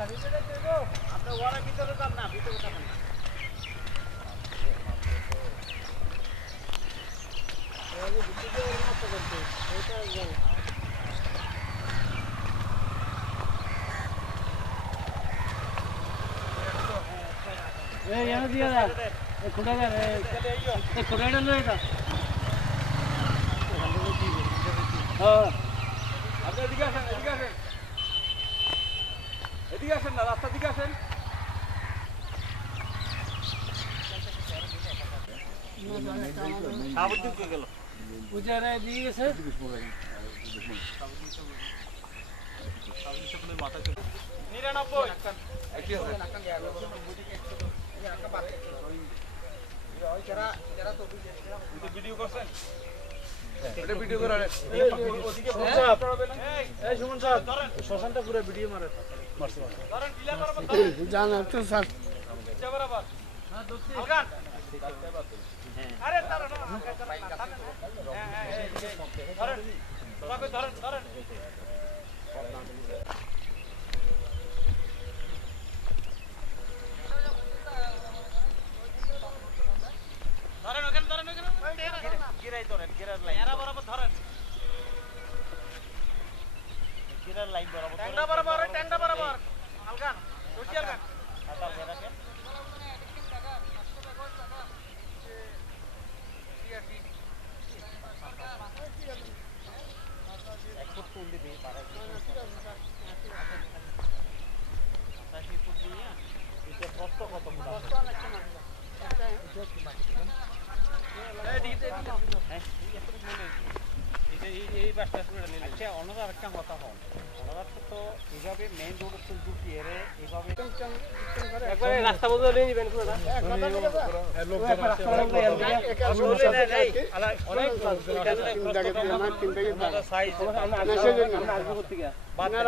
আপনি ওরা ভিতরে যান না, ভিতরে যাবেন না। यहाँ दिया था खुदा का खुदा डालो था हाँ আপনি এদিকে আসেন, এদিকে আসেন, এদিকে আসেন না, রাস্তা দিকে আসেন। সাবুদ্দিন কই গেল? পূজারা দিয়ে গেছে মাথা চলে 99 একই আছে ভিডিও করছেন? এটা ভিডিও করেন। ওদিকে এই সুমন স্যার শ্মশানটা পুরো ভিডিও মারে মারছে ধরেন ক্লিয়ার বরাবর ধরেন জানা তো স্যার ইচ্ছা বরাবর হ্যাঁ দোস্তি আলগান আরে ধরেন না ধরেন তোরা কই ধরেন ধরেন ধরেন ওখানে ধরেন গিরাই ধরেন গিরার লাইন এরা বরাবর ধরেন গিরার লাইন বরাবর ট্যাংরা বরাবর ট্যাংরা বরাবর আলগান দোস্তি আলগান আতাল কে রাখেন এক ফুট তুল দিবি 12 ফুট দিয়ে এটা কষ্ট কত মোটা কষ্ট লাগছে না এই বাসটা আচ্ছা অন্যরা আরেকটা কথা হন ওনারা তো এইভাবে মেইন রোড ঢুকিয়ে এইভাবে একবারে রাস্তা বদলে নিয়ে নেবেন পুরোটা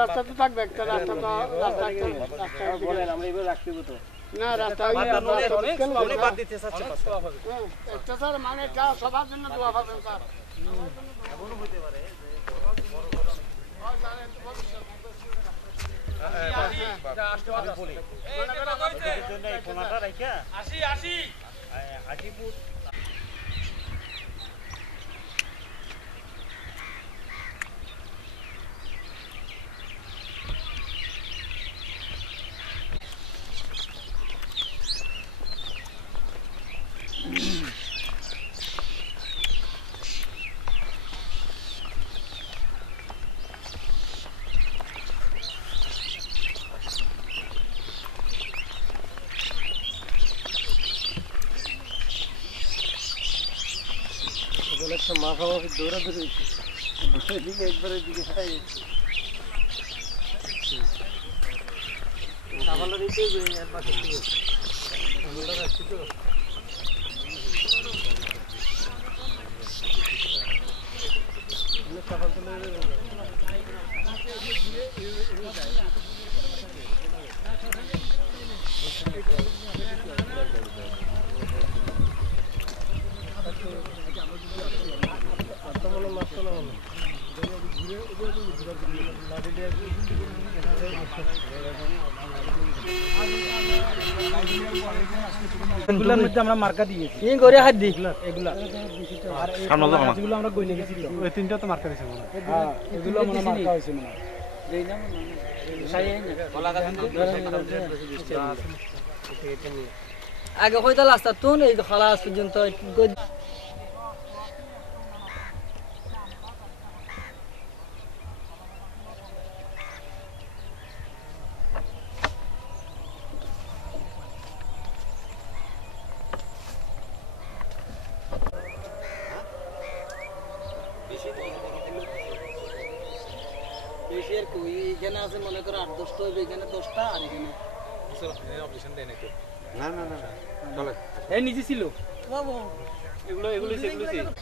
রাস্তা তো থাকবে একটা রাস্তা তো রাস্তা বলেন আমরা এবার রাখতে তো না রাস্তা অনেক বাদ দিতে চাচ্ছে একটা স্যার মানে যা সবার জন্য দোয়া পাবেন স্যার এমনও হইতে পারে হাজিপুর একটা মাখামাখি দৌড়াদৌড়ি হচ্ছে এদিকে একবারে দিকে খাই সাবালা দিতে পাশে রাখছি তো সাবাল তুলে এগুলোর মধ্যে আমরা মার্কা দিয়েছি এই করে হাত দিই এগুলা আর যেগুলো আমরা গইনে গেছি ওই তিনটা তো মার্কা দিয়েছি হ্যাঁ এগুলো মনে মার্কা হয়েছে মনে দেই না আগে কইতা রাস্তা তো এই খালাস পর্যন্ত এখানে আছে মনে করো 8-10টা হবে এখানে 10টা আর এখানে অপারেশন দেয় নাকি না না না চলে এই নিচে ছিল বাবু এগুলো সেগুলো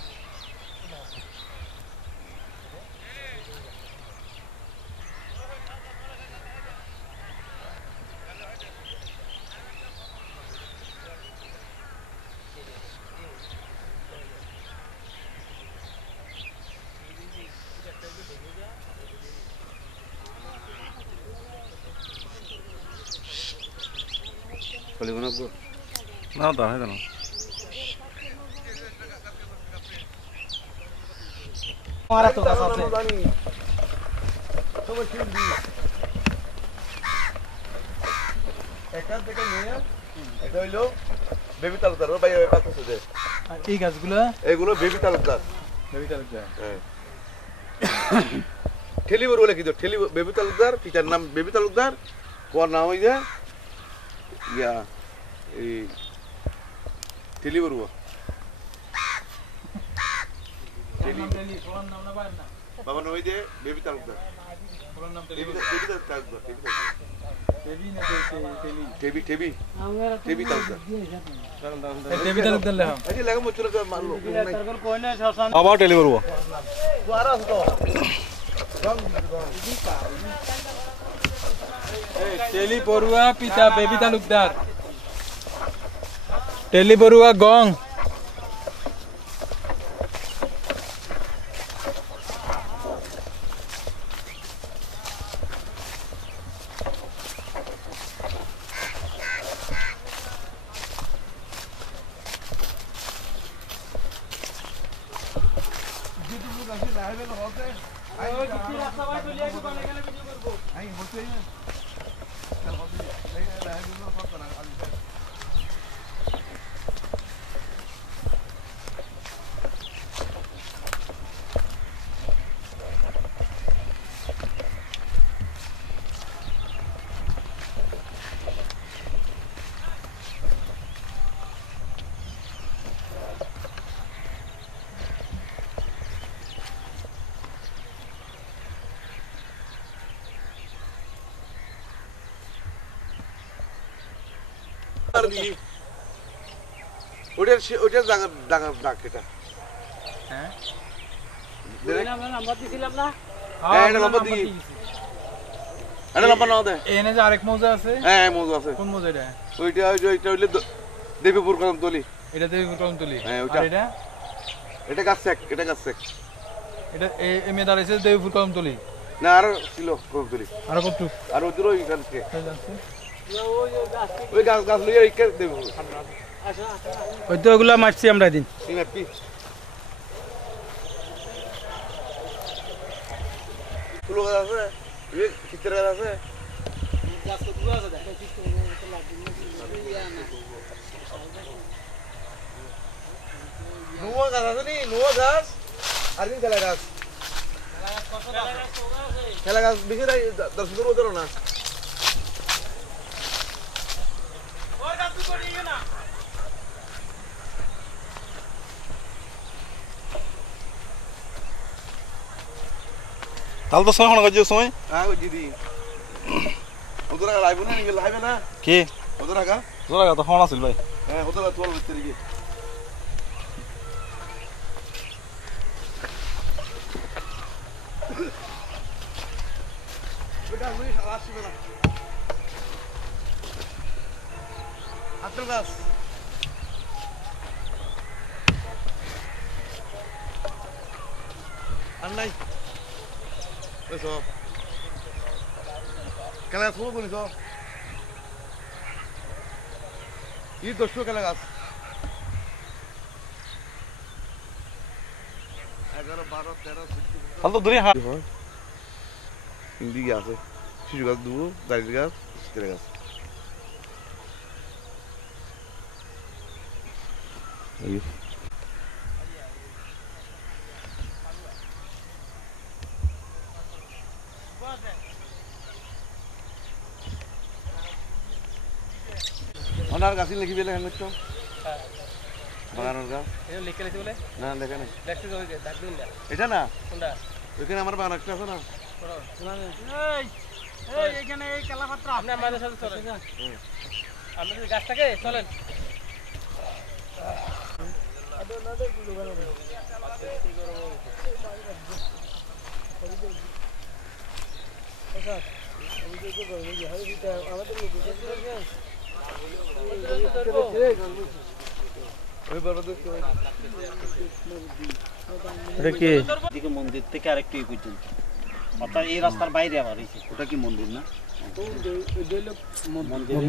না তা হয় না মারা তো গাছ আছে একটা থেকে নিয়ে এটা হইলো বেবি তালুকদার ওর ভাই ওই পাশে আছে এই গাছগুলো এগুলো বেবি তালুকদার হ্যাঁ ঠেলি বড় বলে কি তো ঠেলি বেবি তালুকদার পিতার নাম বেবি তালুকদার ওর নাম হই যে ইয়া এই ঠেলি বড় বাবা নাম হই যে বেবি তালুকদার বেবি তালুকদার টেবি টেবি টেবি তালুকদার টেবি তালুকদার লেখা এই লাগা মুচুরা মারলো আবার টেলি করব আর আছে তো টেলি বড়ুয়া পিতা বেবি তালুকদার টেলি বড়ুয়া গং ওটার ডাক এটা হ্যাঁ নাম্বার দিছিলাম না হ্যাঁ এটা লম্বা দিই এটা লম্বা নাও দে এনে যে আরেক মৌজা আছে হ্যাঁ মজা আছে কোন মৌজা এটা ওইটা ওইটা হইলে দেবীপুর কদমতলি এটা দেবীপুর কদমতলি হ্যাঁ ওইটা আর এটা এটা গাছেক এটা গাছেক এটা এমএ দাঁড়াইছে দেবীপুর কদমতলি না আর ছিল কদমতলি আর কত আর ওদের ওই গাছকে জানছে ওই গাছ গাছ লইয়া এই কে দেবীপুর ওই তো ওগুলা মারছি আমরা দিন সিনাপি ফুল গাছ আছে এই চিত্র গাছ আছে নোয়া গাছ আছে নি নোয়া গাছ আর দিন খেলা গাছ খেলা গাছ বেশি নাই 10 দূর ওদের না তাহলে তো সময় হয়ে গেছে সময় হ্যাঁ ওই দিদি ওদের আগা লাইব না নিয়ে লাইবে না কি ওদের আগা জোড়া তো ফোন আছিল ভাই হ্যাঁ ওদের আগা তোল ভিতরে গিয়ে বেটা মুই আসি বেটা আপেল গাছ আর নাই eso কেলা গাছ কবে বলিস ই 10 কেলা গাছ 11 12 13 তাহলে তো দূরে হাত হিন্দি আছে শিশু গাছ দুবো দাঁড়িয়ে গাছ কেলা গাছ এই অনার গাছ লিখি বেলে হেন তো বাগানের গাছ এটা লিখে লিখে বলে না দেখে না লেখছে ওই দাগ দিন না এটা না কোনটা ওইখানে আমার বাগান একটা আছে না এই এই এখানে এই কালাপাত্রা আপনি আমাদের সাথে চলেন আমাদের গাছটাকে চলেন দিকে মন্দির থেকে আরেকটু পর্যন্ত অর্থাৎ এই রাস্তার বাইরে আবার ওটা কি মন্দির না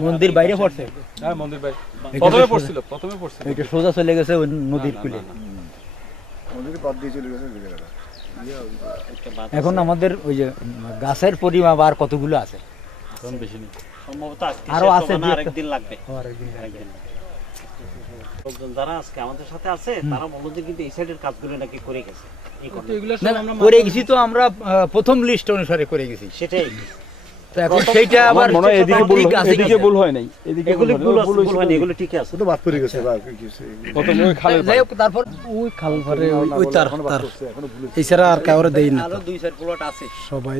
মন্দির বাইরে পড়ছে। হ্যাঁ মন্দির ভাই প্রথমে পড়ছিল এটা সোজা চলে গেছে ওই নদীর কূলে। এখন আমাদের ওই যে গাছের পরিমাণ আর কতগুলো আছে? এখন বেশি নেই। সম্ভবত আরো আছে, আরেকদিন লাগবে। আরেকদিন লাগবে। লোকজন যারা আজকে আমাদের সাথে আছে তারা বলল যে কিন্তু এই সাইডের কাজগুলো নাকি করে গেছে। এই কথা। না, না, করে গেছি তো আমরা প্রথম লিস্ট অনুসারে করে গেছি। সেটাই। তো এখন সেইটা আবার মনে হয় এদিকে ভুল, ঠিক আছে এদিকে কিনা? ভুল হয় নাই, এদিকে এগুলো ভুল আছে, ভুল হয়নি, এগুলো ঠিক আছে। তো বাদ পড়ে গেছে বা কিছু প্রথমে ওই খালের যাই হোক, তারপর ওই খাল পারে ওই তার এছাড়া আর কাউরে দেই না, আরো 2-4 প্লট আছে। সবাই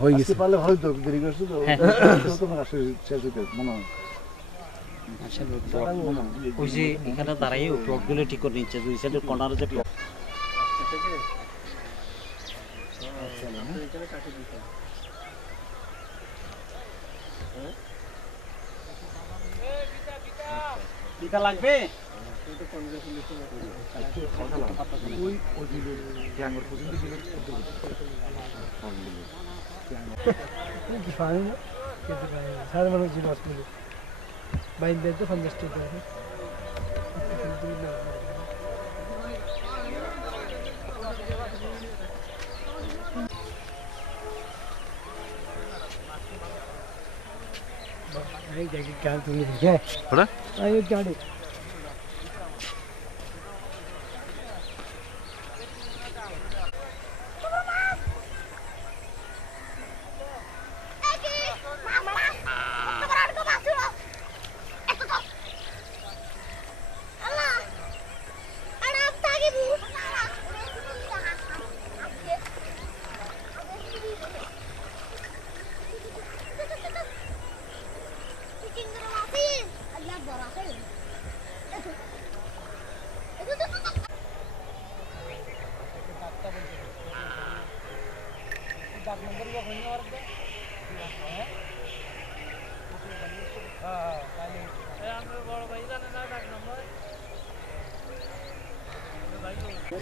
হয়ে গেছে। পারলে ভালো তো দেরি করছে তো তোমার আসলে শেষ হতে মনে হয় ওই যে এখানে দাঁড়াই প্লটগুলো ঠিক করে নিচ্ছে, দুই সাইডের কর্নারে যে প্লট। এটা লাগবে?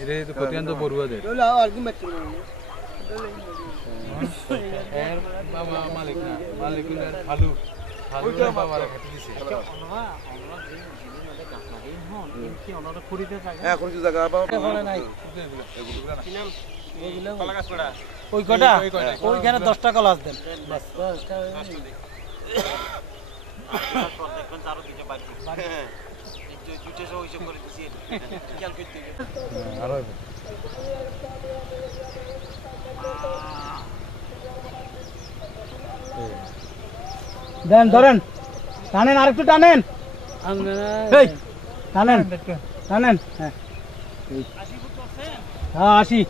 এরে তো কতিয়ান তো বড়ুয়াদের বাবা মালিক না, মালিকুলের খালু বাবারে খাটি দিছে। হ্যাঁ কোন জায়গা বাবা ওই কটা ওইখানে 10টা কলাস দেন। দেন, ধরেন, টানেন, আরেকটু টানেন, এই, টানেন টানেন। হ্যাঁ হ্যাঁ 80।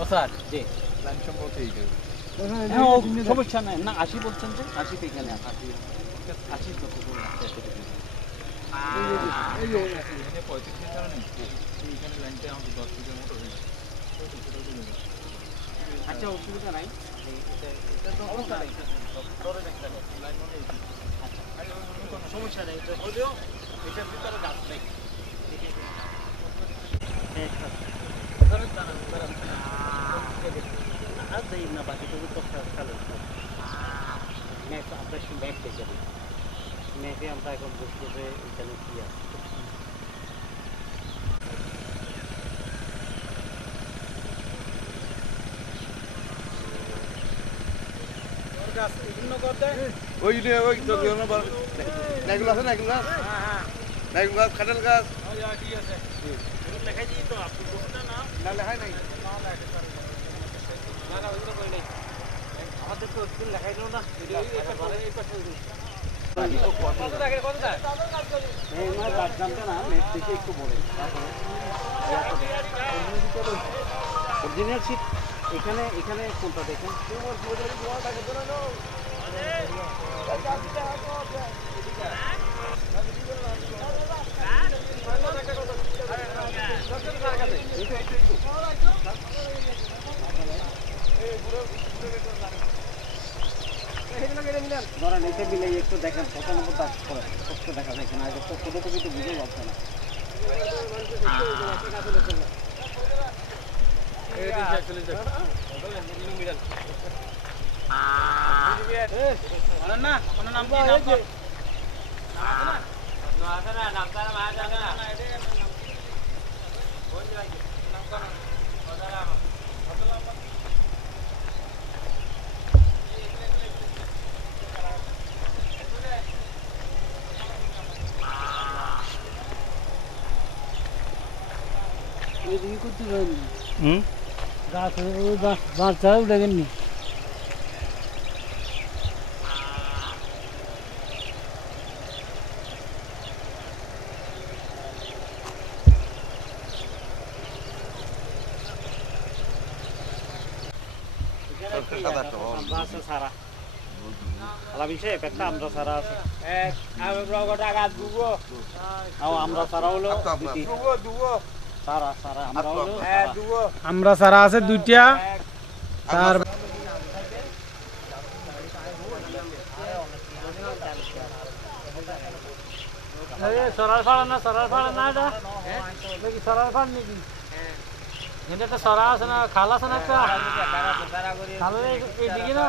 ও স্যার জি সমস্যা নাই না, 80 বলছেন যে 80 এখানে 80 কত করে লাগছে? আচ্ছা অসুবিধা নাই, সমস্যা নেই, হলেও এটার ভিতরে গাছ নেই। আর যাই না, বাকিটুকু তো খেলো ম্যাপ, আমরা ম্যাপ দেখে নিই, ম্যাপে আমরা এখন বুঝবো যে এখানে কি আছে। ওই যে ওই তো নাইগুলো আছে, নাইগুলো গাছ, নাইগুলো গাছ, কাঁঠাল গাছ ঠিক আছে লেখাই দিই তো আপনি না লেখাই নাই, না না ওইগুলো কই নাই, আমাদের তো স্কুল লেখাই দিল না। অরিজিনাল সিট এখানে, এখানে কোনটা দেখেন? ধরেন এটা মিলে একটু দেখেন কত নম্বর দাগ করে কষ্ট দেখা যায় কিনা আগে তো ফটোকপি তো বুঝে পাচ্ছে না বাচ্চাও দেখেননি সারা আলা বিষয় একটা আমরা সারা আছে আমরা সারা হলো সারা সারা আমরা হলো আমরা সারা আছে দুইটা তার সরার ফাড়া না এটা নাকি সরার ফাড় নাকি এটা একটা সরা আছে না খাল আছে না একটা খালের এইদিকে না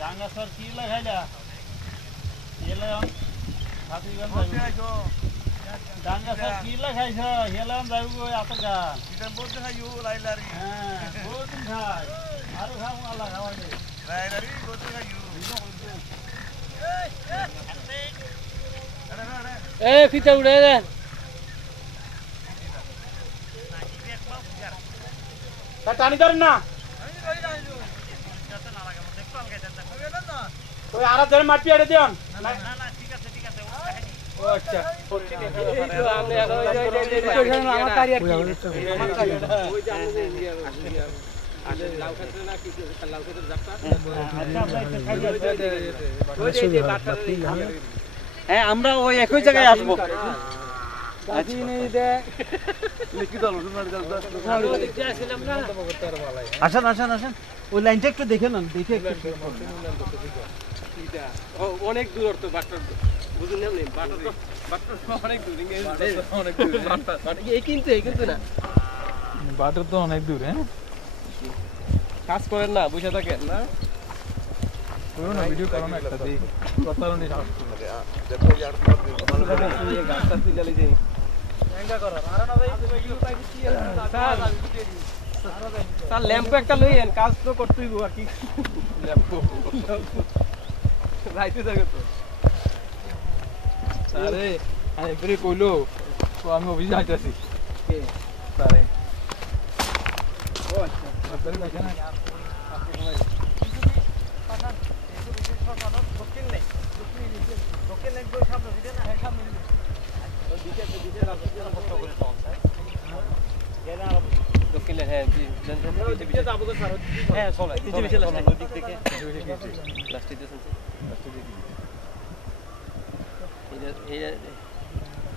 ডাঙ্গা সর কি লাগাইলা এলাম ডাঙ্গা সর কি লাগাইছ এলাম যাইব আতকা এটা বলতে খাইও লাইলারি হ্যাঁ বহুত খাই আরো খাও আল্লাহ খাওয়াই লাইলারি বলতে খাইও এ ফিতা উড়ে দে টানি ধর না ওই আর ধরে মাটি আড়ে দিন না না ঠিক আছে ও আচ্ছা আমার কারি আর কি আমার কারি ওই যে আমি লাউ খাতে না কি লাউ খাতে যাপটা আচ্ছা আমরা এটা খাই ওই যে বাটার হ্যাঁ আমরা ওই একই জায়গায় আসবো গাছি নেই দে লিখি দাও আসেন আসেন আসেন ওই লাইনটা একটু দেখে নেন দেখে একটু অনেক দূর তো বাটার বুঝুন না বাটার অনেক দূর অনেক দূর এই কিন্তু না বাটার তো অনেক দূর হ্যাঁ কাজ করেন না বসে থাকেন না করো না ভিডিও করো না একটা দেই কথা নেই দেখো ইয়ার এই গাছটা তুলে যাই স্যার ল্যাম্প একটা লইয়েন কাজ তো করতেই আর কি ল্যাম্প রাইতে যাবে তো আরে একবারে কইলো তো আমি অফিসে যাইতাছি কে আরে ও আচ্ছা আপনার কাছে না দক্ষিণে হ্যাঁ জি হ্যাঁ চলে নদীর থেকে লাস্টে দিয়েছেন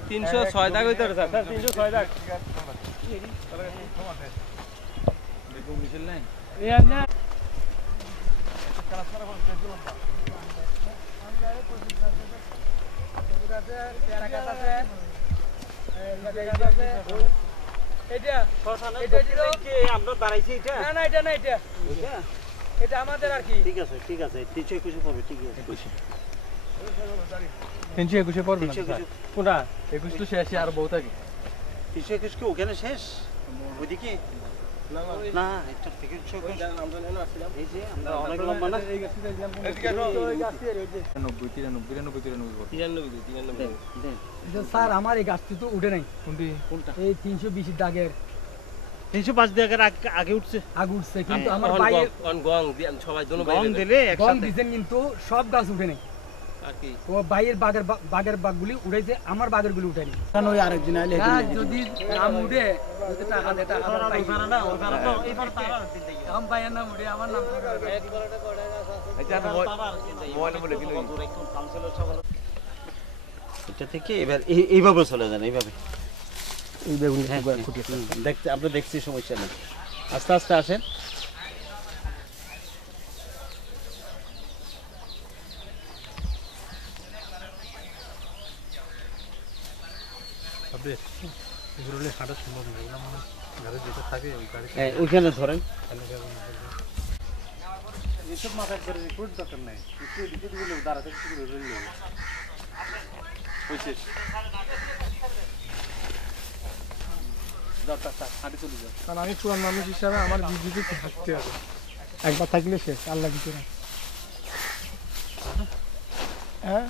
306 দাগ হইতে স্যার 306 দাগ দেখো মিছিল নাই এই না এটা আমরা দাঁড়াইছি এটা না না এটা না এটা এটা আমাদের আর কি ঠিক আছে 321 পাবে ঠিক আছে 321 পড়বে না স্যার কোনটা 21 তো শেষই আর বহুত আগে 321 কি ওখানে শেষ ওইদিকে না এটা থেকে আমরা নেন আসলাম এই যে আমরা অনেক লম্বা না এই গাছটা দিলাম এদিকে আসো এই গাছ এর ওই যে 93 স্যার আমার এই গাছটি তো উঠে নাই কোনটা এই 320 দাগের 305 দাগের আগে উঠছে আগে উঠছে কিন্তু আমার বাইরে গং দিয়ে সবাই দুনো গং দিলে গম একসাথে দিছেন কিন্তু সব গাছ উঠে নাই আর কি ও বাইরের বাগের বাগগুলি উঠাইছে আমার বাগের গুলি উঠায়নি কারণ ওই আরেকদিন আইলে যদি নাম উঠে যদি টাকা দে টাকা পাই না ওখানে তো এইবার তারা নাম পাই না উঠে আমার নাম এটা মোবাইল বলে দিল এটা থেকে এবার এইভাবে চলে যান এইভাবে এই বেগুন দেখতে আপনি দেখছি সমস্যা নেই আস্তে আস্তে আসেন ওইখানে ধরেন এসব মাথায় করে রিপোর্ট দরকার নাই একটু রিপোর্ট গুলো দাঁড়াতে একটু রইল হইছে কারণ আমি পুরান মানুষ হিসাবে আমার বিদ্যুৎ থাকতে হবে একবার থাকলে শেষ আল্লাহ কিছু না হ্যাঁ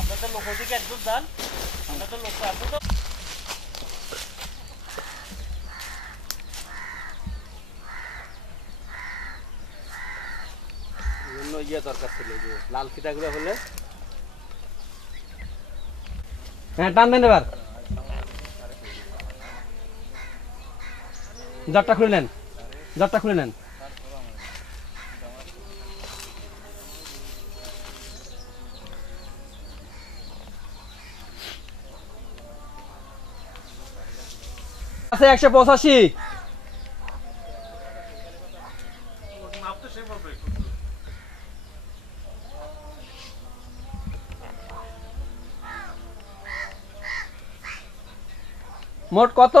আপনাদের লোক ওদিকে একদম যান আপনাদের লোক আছে তো ইয়ে দরকার ছিল যে লাল ফিতাগুলো হলে হ্যাঁ টান দেন এবার জারটা খুলে নেন জারটা খুলে নেন আছে 185 মোট কত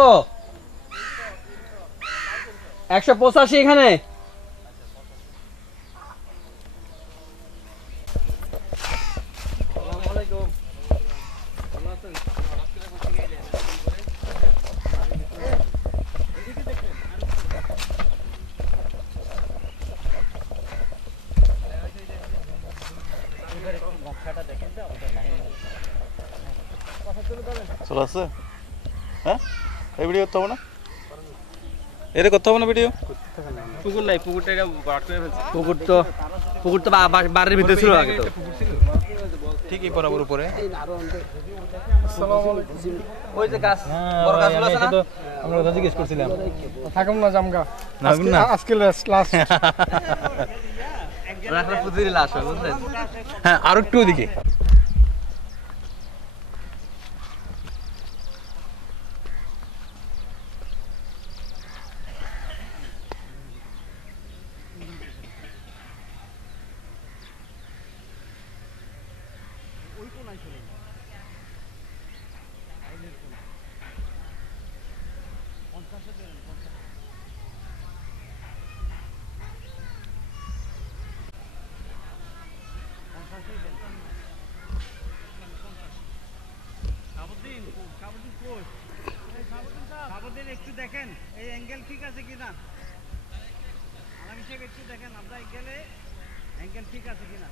185 এখানে চলে আসছে হ্যাঁ এই ভিডিও করতে হবে না এটা করতে হবে না ভিডিও পুকুর নাই পুকুরটা এটা বাট করে ফেলছে পুকুর তো বাড়ির ভিতরে ছিল আগে তো ঠিকই বরাবর উপরে ওই যে গাছ বড় গাছগুলো আছে না আমরা কথা জিজ্ঞেস করছিলাম থাকুন না জামগা আজকে লাস্ট রাখলে পুকুরে লাশ হয় বুঝলেন হ্যাঁ আর একটু ওদিকে একটু দেখেন এই অ্যাঙ্গেল ঠিক আছে কিনা আলামিশাক একটু দেখেন আমরা গেলে অ্যাঙ্গেল ঠিক আছে কিনা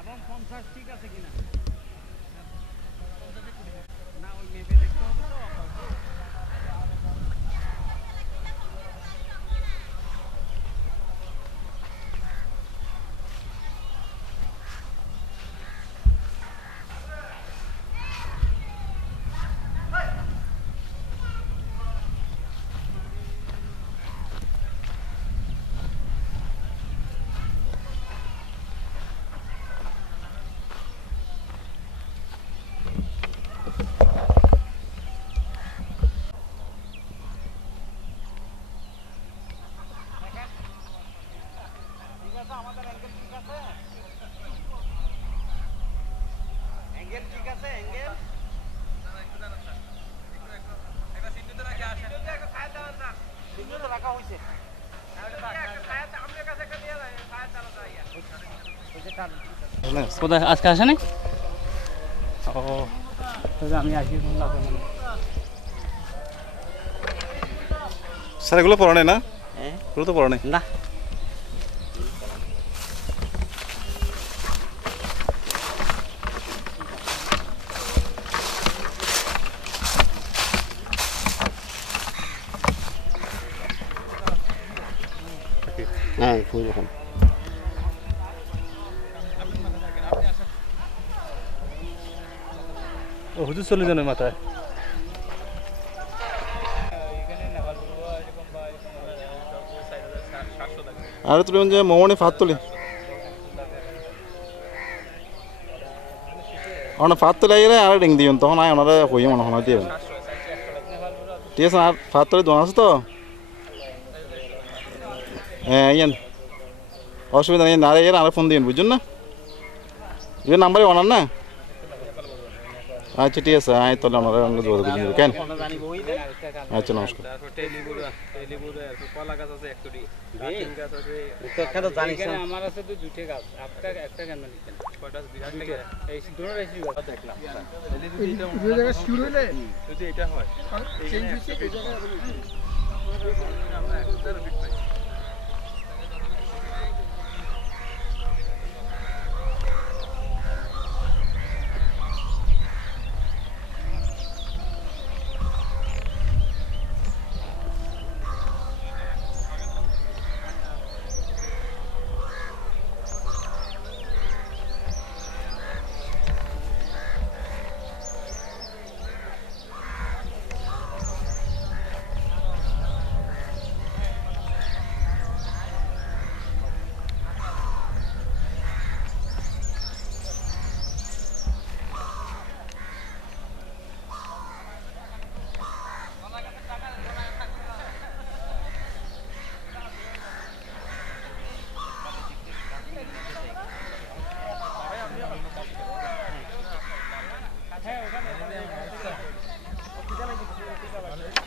এবং 50 ঠিক আছে কিনা না ওই মেপে দেখতে হবে তো কোথায় আজকে আসে নাই ও আমি আসি স্যার এগুলো পড়া নেই না এগুলো তো পড়া নেই না হ্যাঁ ফুল রকম ও হুজুর চলে যান মাথায় আর তুই যে মোহনে ফাত তুলি ওনা ফাত তুলে গেলে আর ডিং দিন তখন আয় ওনারা হইয়ে মনে হয় দিয়ে ঠিক আছে আর ফাত তুলে দোয়া আছে তো হ্যাঁ ইয়েন অসুবিধা নেই না এর আর ফোন দিন বুঝুন না ইয়ে নাম্বারে ওনার না আচ্ছা ঠিক আছে আয় তাহলে ওনারা যোগাযোগ করুন কেন আচ্ছা নমস্কার আমার আছে তো দুটো গাছ আপনার একটা কেন নিতেন এই দুটো রেসি গাছ দেখলাম দুই জায়গা শুরু হলে যদি এটা হয় চেঞ্জ হচ্ছে এই জায়গা আমরা 1000 ফিট পাই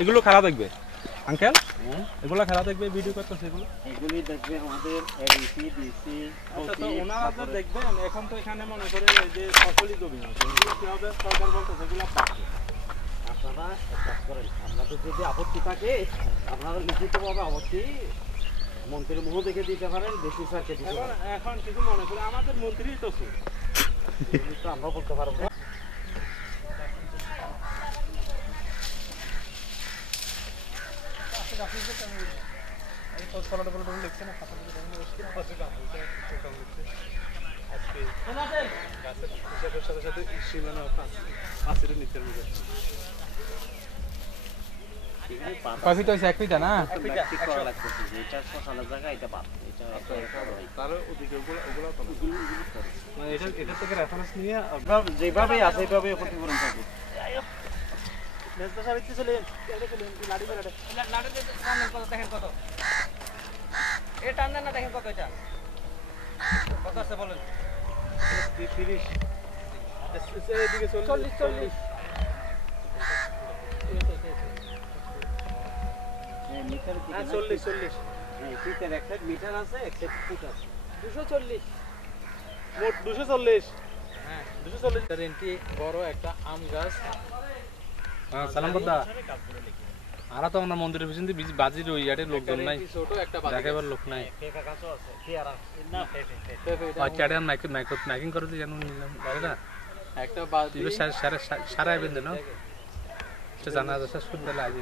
এগুলো খেলা দেখবে আঙ্কেল এগুলো খেলা দেখবে ভিডিও করতেছে এগুলো এগুলি দেখবে আমাদের এডিসি ডিসি আচ্ছা তো ওনারা তো দেখবেন এখন তো এখানে মনে করেন এই যে ফসলি জমি আছে এগুলো কি হবে সরকার বলতেছে এগুলো পাচ্ছে আপনারা কাজ করেন আপনাদের যদি আপত্তি থাকে আপনারা লিখিতভাবে আপত্তি মন্ত্রীর মুখ দেখে দিতে পারেন বেশি স্যারকে দিতে পারেন এখন কিছু মনে করে আমাদের মন্ত্রী তো তো আমরা বলতে পারবো না কফি তো এক পিটা না এটা শ্মশানের জায়গা এটা বাদ এটা তার ওদিকে ওগুলো মানে এটা থেকে রেফারেন্স নিয়ে যেভাবে আছে এইভাবে ক্ষতিপূরণ থাকবে মিটার আছে 1 ফুট আছে 240 মোট 240 হ্যাঁ 240 রেন্টি বড় একটা আম গাছ হ্যাঁ সালাম বদ্দা আরা তো আমরা মন্দিরের পিছনে বাজির ওই ইয়াতে লোকজন নাই ছোট একটা বাজি দেখাবার লোক নাই পেঁপা গাছও আছে কি আর না আচ্ছা এটা মাইকিং করে দিয়ে জানো নিলাম আরে না একটা বাজি দিবে সারা আইবেন না এটা জানা যাচ্ছে শুদ্ধ লাগে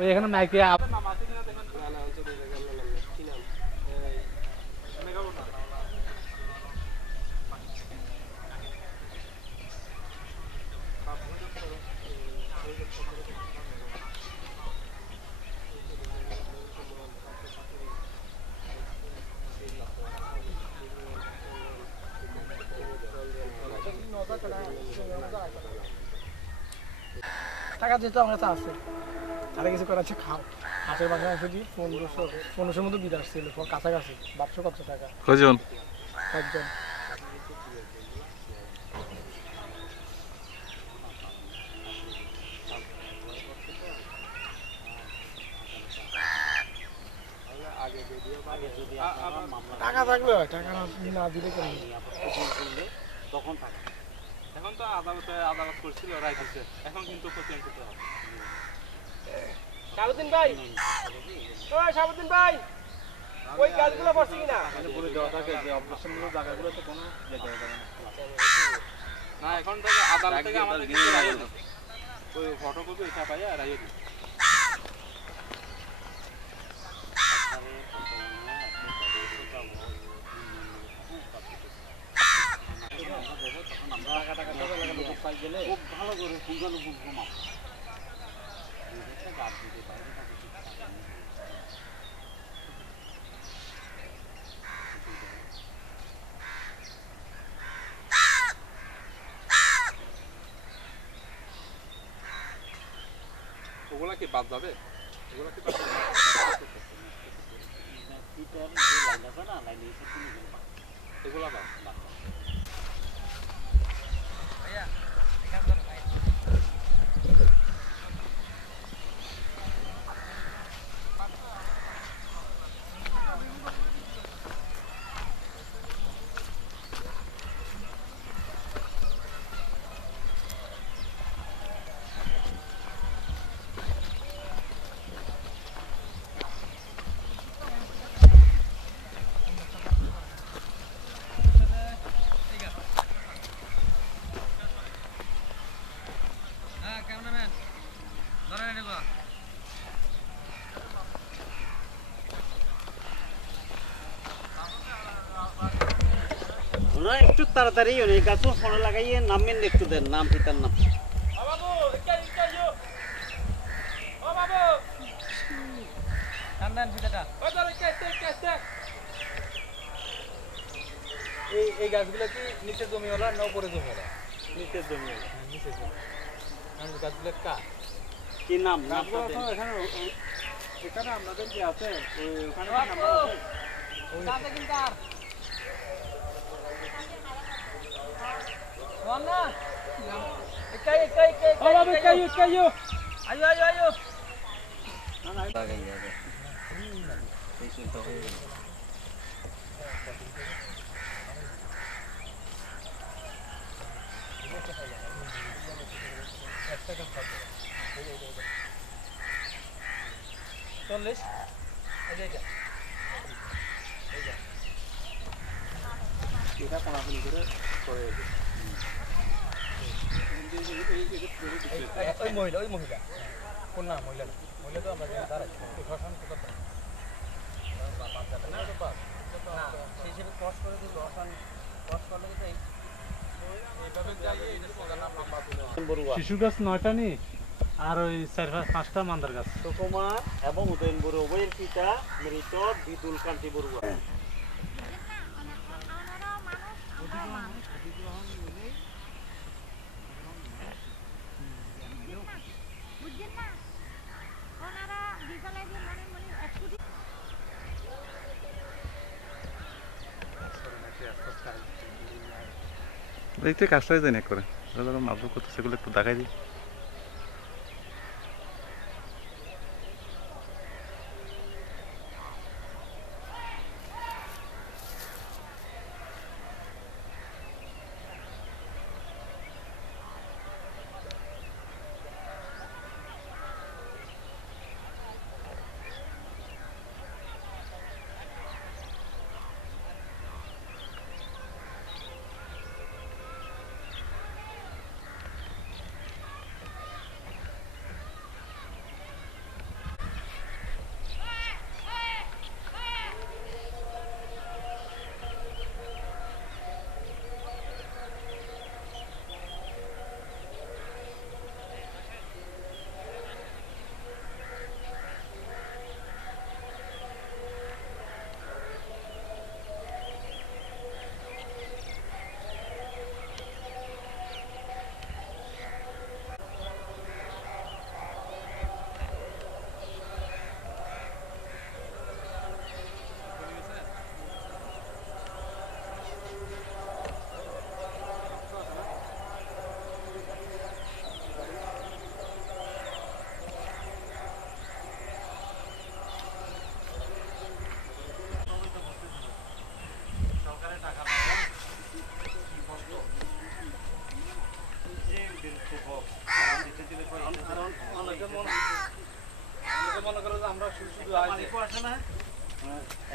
ওই এখানে মাইকে টাকা যেহেতু আমার কাছে আছে আরে কিছু করার আছে খাও হাঁসের মাংস মাংস দিই 1500 মতো বিদ আসছিল কাছাকাছি 1200 কত টাকা কজন একজন টাকা থাকলে টাকা না দিলে কেন তখন থাকে এখন তো আদালত করছিল রায় দিছে এখন কিন্তু প্রতিদিন করতে হবে শাহাবুদ্দিন ভাই ওই শাহাবুদ্দিন ভাই ওই গাছগুলো পড়ছে কিনা বলে দেওয়া থাকে যে অবজেকশনগুলো জায়গাগুলোতে কোনো যেতে হবে না এখন থেকে আদালত থেকে আমাদের কিছু রায় দিছে ওই ফটোকপি এটা পাইয়া রায় দিছে খুব ভালো করে পুঙ্খানুপুঙ্খ মাপ গাছ দিতে পারে ওগুলা কি বাদ যাবে? এগুলা কি বাদ যাবে? এগুলা বাদ। ওরা একটু তাড়াতাড়ি অনেক গাছ ফোনে লাগাইয়ে নামেন একটু দেন, নাম পিতার নাম। এই গাছগুলো কি নিচে জমিওয়ালা না উপরে জমিওয়ালা? নিচের জমি নিচে জমি। গাছগুলো কার? কি নাম? নামটা গাছগুলো দেন। তো এখানে আপনাদের কি আছে ওখানে কি নাম্বার আছে? এটা কোনাকুনি করে করে ওই মহিলা কোন না মহিলা না, মহিলা তো আমরা দাঁড়াই শ্মশান কোথাও সেই হিসেবে ক্রস করে দিল, ক্রস করলে তো এইভাবে যাই এটা সোজা নাম লম্বা তুলে বড়ুয়া, শিশু গাছ 9টা নি আর ওই 4-5টা মান্দার গাছ। সুকুমার এবং উদয়ন বড়ুয়া উভয়ের পিতা মৃত বিদুল কান্তি বড়ুয়া। দেখতে কাজটাই দেয় না করে মাপু করতে, সেগুলো একটু দেখাই দিই।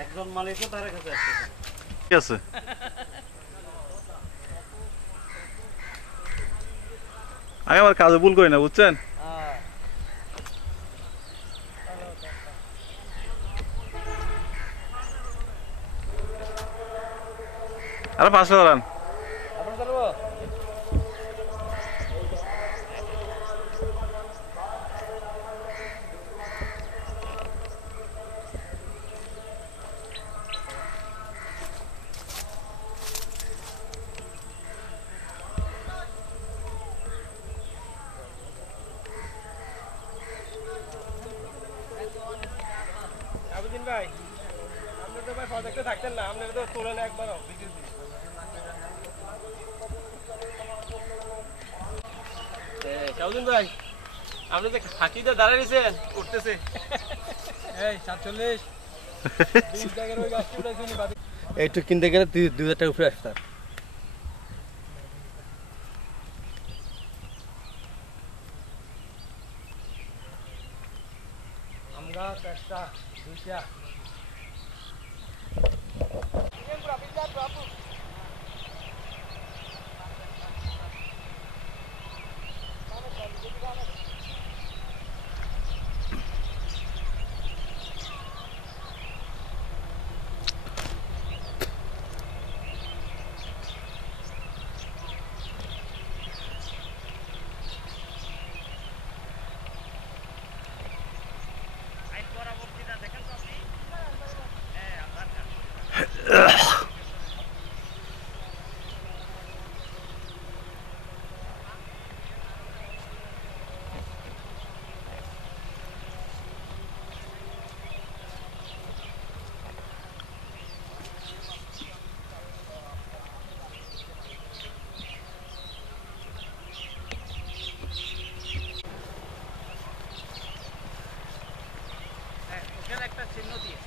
একজন মালিকও তার কাছে আসছে। ঠিক আছে, আমি আমার কাজে ভুল করি না, বুঝছেন? আরে 500 দাঁড়ান। শাহুদ্দিন ভাই আপনি যে হাতিতে দাঁড়ায় রয়েছেন উঠতেছে এই 47 এইটু কিনতে গেলে 2000 টাকা উপরে আসতে আমরা একটা দুইটা একটা চিহ্ন দিয়ে